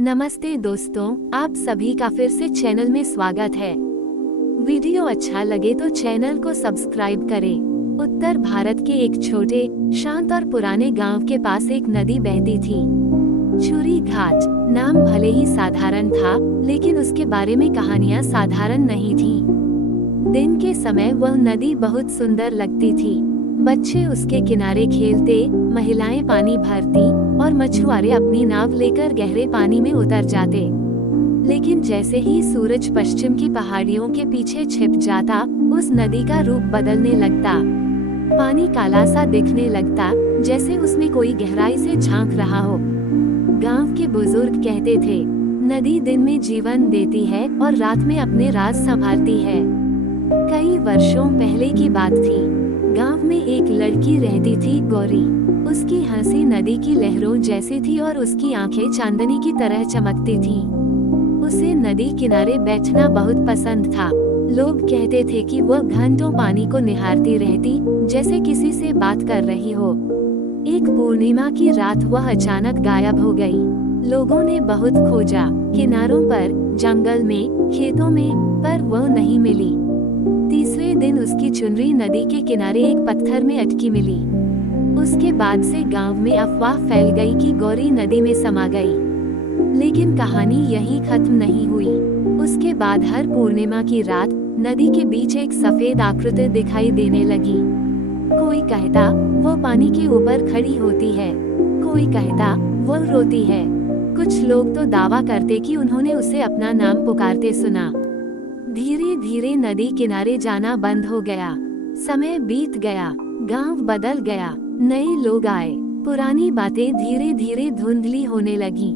नमस्ते दोस्तों, आप सभी का फिर से चैनल में स्वागत है। वीडियो अच्छा लगे तो चैनल को सब्सक्राइब करें। उत्तर भारत के एक छोटे, शांत और पुराने गांव के पास एक नदी बहती थी। चूरी घाट नाम भले ही साधारण था, लेकिन उसके बारे में कहानियां साधारण नहीं थीं। दिन के समय वह नदी बहुत सुंदर लगती थी। बच्चे उसके किनारे खेलते, महिलाएं पानी भरती और मछुआरे अपनी नाव लेकर गहरे पानी में उतर जाते। लेकिन जैसे ही सूरज पश्चिम की पहाड़ियों के पीछे छिप जाता, उस नदी का रूप बदलने लगता। पानी काला सा दिखने लगता, जैसे उसमें कोई गहराई से झांक रहा हो। गांव के बुजुर्ग कहते थे, नदी दिन में जीवन देती है और रात में अपने राज संभालती है। कई वर्षों पहले की बात थी। गांव में एक लड़की रहती थी, गौरी। उसकी हंसी नदी की लहरों जैसी थी और उसकी आंखें चांदनी की तरह चमकती थीं। उसे नदी किनारे बैठना बहुत पसंद था। लोग कहते थे कि वह घंटों पानी को निहारती रहती, जैसे किसी से बात कर रही हो। एक पूर्णिमा की रात वह अचानक गायब हो गई। लोगों ने बहुत खोजा, किनारों पर, जंगल में, खेतों में, पर वह नहीं मिली। तीसरे दिन उसकी चुनरी नदी के किनारे एक पत्थर में अटकी मिली। उसके बाद से गांव में अफवाह फैल गई कि गौरी नदी में समा गई। लेकिन कहानी यहीं खत्म नहीं हुई। उसके बाद हर पूर्णिमा की रात नदी के बीच एक सफेद आकृति दिखाई देने लगी। कोई कहता वो पानी के ऊपर खड़ी होती है, कोई कहता वो रोती है। कुछ लोग तो दावा करते कि उन्होंने उसे अपना नाम पुकारते सुना। धीरे धीरे नदी किनारे जाना बंद हो गया। समय बीत गया, गांव बदल गया, नए लोग आए, पुरानी बातें धीरे धीरे धुंधली होने लगी।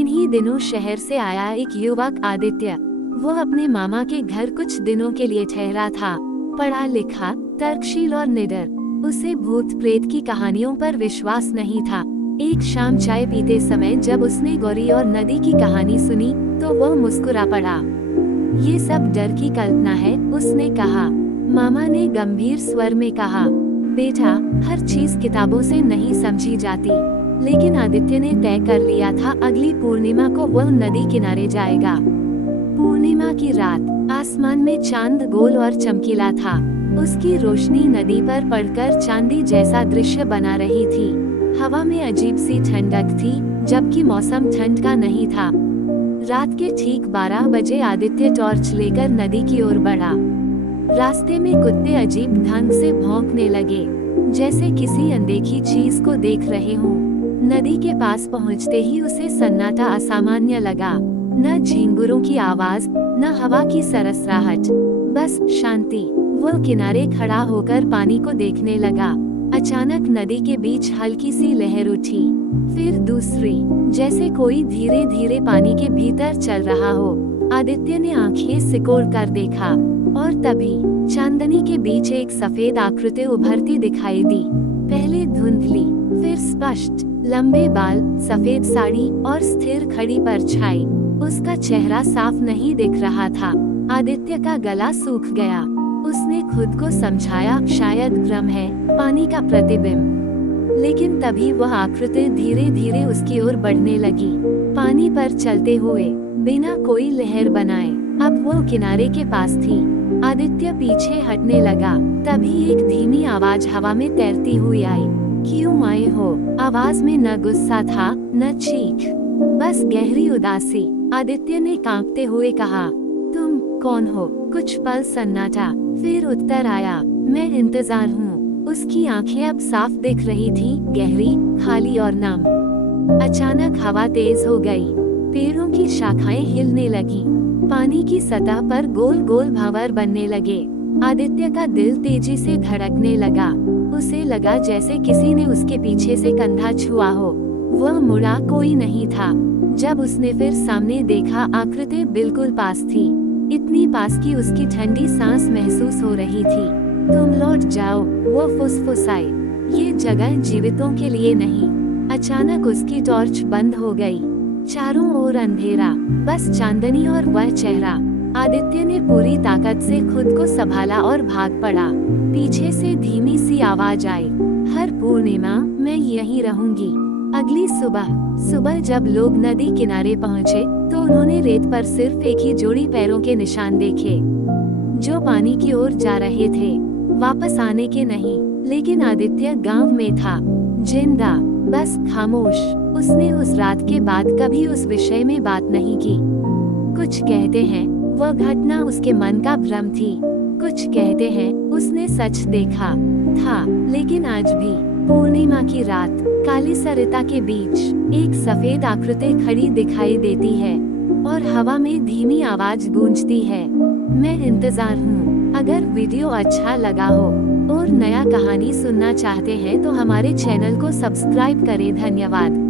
इन्हीं दिनों शहर से आया एक युवक आदित्य। वो अपने मामा के घर कुछ दिनों के लिए ठहरा था। पढ़ा लिखा, तर्कशील और निडर। उसे भूत प्रेत की कहानियों पर विश्वास नहीं था। एक शाम चाय पीते समय जब उसने गौरी और नदी की कहानी सुनी, तो वह मुस्कुरा पड़ा। ये सब डर की कल्पना है, उसने कहा। मामा ने गंभीर स्वर में कहा, बेटा, हर चीज किताबों से नहीं समझी जाती। लेकिन आदित्य ने तय कर लिया था, अगली पूर्णिमा को वह नदी किनारे जाएगा। पूर्णिमा की रात, आसमान में चांद गोल और चमकीला था। उसकी रोशनी नदी पर पड़कर चांदी जैसा दृश्य बना रही थी। हवा में अजीब सी ठंडक थी, जबकि मौसम ठंड का नहीं था। रात के ठीक 12 बजे आदित्य टॉर्च लेकर नदी की ओर बढ़ा। रास्ते में कुत्ते अजीब ढंग से भौंकने लगे, जैसे किसी अनदेखी चीज को देख रहे हों। नदी के पास पहुंचते ही उसे सन्नाटा असामान्य लगा। न झिंगुरों की आवाज, न हवा की सरसराहट, बस शांति। वो किनारे खड़ा होकर पानी को देखने लगा। अचानक नदी के बीच हल्की सी लहर उठी, फिर दूसरी, जैसे कोई धीरे धीरे पानी के भीतर चल रहा हो। आदित्य ने आंखें सिकोड़ कर देखा, और तभी चांदनी के बीच एक सफेद आकृति उभरती दिखाई दी। पहले धुंधली, फिर स्पष्ट। लंबे बाल, सफेद साड़ी और स्थिर खड़ी परछाई। उसका चेहरा साफ नहीं दिख रहा था। आदित्य का गला सूख गया। उसने खुद को समझाया, शायद भ्रम है, पानी का प्रतिबिंब। लेकिन तभी वह आकृति धीरे धीरे उसकी ओर बढ़ने लगी, पानी पर चलते हुए, बिना कोई लहर बनाए। अब वो किनारे के पास थी। आदित्य पीछे हटने लगा। तभी एक धीमी आवाज हवा में तैरती हुई आई, क्यों आए हो? आवाज में न गुस्सा था, न चीख, बस गहरी उदासी। आदित्य ने कांपते हुए कहा, तुम कौन हो? कुछ पल सन्नाटा, फिर उत्तर आया, मैं इंतजार हूँ। उसकी आंखें अब साफ दिख रही थीं, गहरी, खाली और नम। अचानक हवा तेज हो गई, पेड़ों की शाखाएं हिलने लगी, पानी की सतह पर गोल गोल भंवर बनने लगे। आदित्य का दिल तेजी से धड़कने लगा। उसे लगा जैसे किसी ने उसके पीछे से कंधा छुआ हो। वह मुड़ा, कोई नहीं था। जब उसने फिर सामने देखा, आकृति बिल्कुल पास थी, इतनी पास कि उसकी ठंडी सांस महसूस हो रही थी। तुम लौट जाओ, वो फुसफुसाई, ये जगह जीवितों के लिए नहीं। अचानक उसकी टॉर्च बंद हो गई। चारों ओर अंधेरा, बस चांदनी और वह चेहरा। आदित्य ने पूरी ताकत से खुद को संभाला और भाग पड़ा। पीछे से धीमी सी आवाज आई, हर पूर्णिमा मैं यहीं रहूंगी। अगली सुबह जब लोग नदी किनारे पहुंचे, तो उन्होंने रेत पर सिर्फ एक ही जोड़ी पैरों के निशान देखे, जो पानी की ओर जा रहे थे, वापस आने के नहीं। लेकिन आदित्य गांव में था, जिंदा, बस खामोश। उसने उस रात के बाद कभी उस विषय में बात नहीं की। कुछ कहते हैं वह घटना उसके मन का भ्रम थी, कुछ कहते हैं उसने सच देखा था। लेकिन आज भी पूर्णिमा की रात, काली सरिता के बीच एक सफेद आकृति खड़ी दिखाई देती है और हवा में धीमी आवाज गूंजती है, मैं इंतजार हूँ। अगर वीडियो अच्छा लगा हो और नया कहानी सुनना चाहते हैं तो हमारे चैनल को सब्सक्राइब करें। धन्यवाद।